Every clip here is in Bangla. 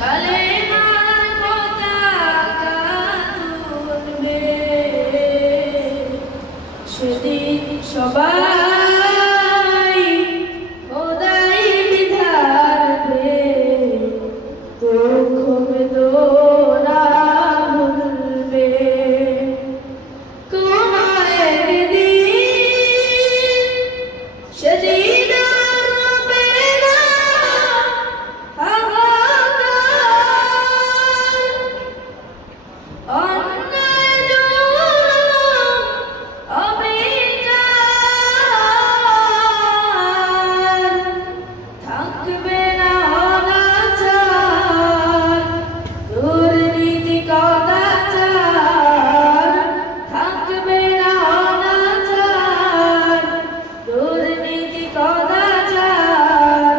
কালেমার পতাকা তুলবে, সেদিন সবাই খোদাই বিধান দে, দুঃখ বেদনা ভুলবে। কোন একদিন সেদিন আর হবে না হাহাকার, অন্যায় জুলুম অবিচার, থাকবে না অনাচার, দুর্নীতি কদাচার, থাকবে না অনাচার, দুর্নীতি কদাচার,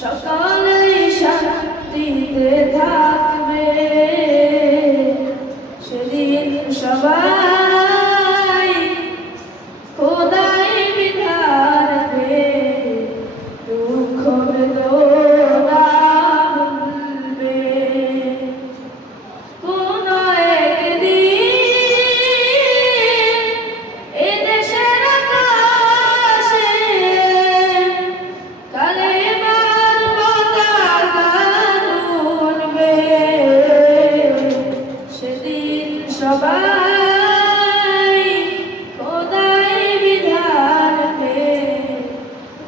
সকলেই শান্তিতে থাকবে, সেদিন সবাই খোদাই বিধান দে, দুঃখ বেদনা ভুলবে। কোন একদিন এদেশের আকাশে কালেমার পতাকা উড়বে, সেদিন সবাই খোদাই বিধান দে,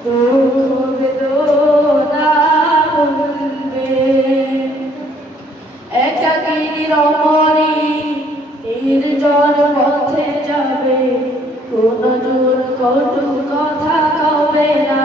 দুঃখ বেদনা ভুলবে। একাকিনী রমণী নির্জন পথে যাবে, কোন জোর কটু কথা কবে না,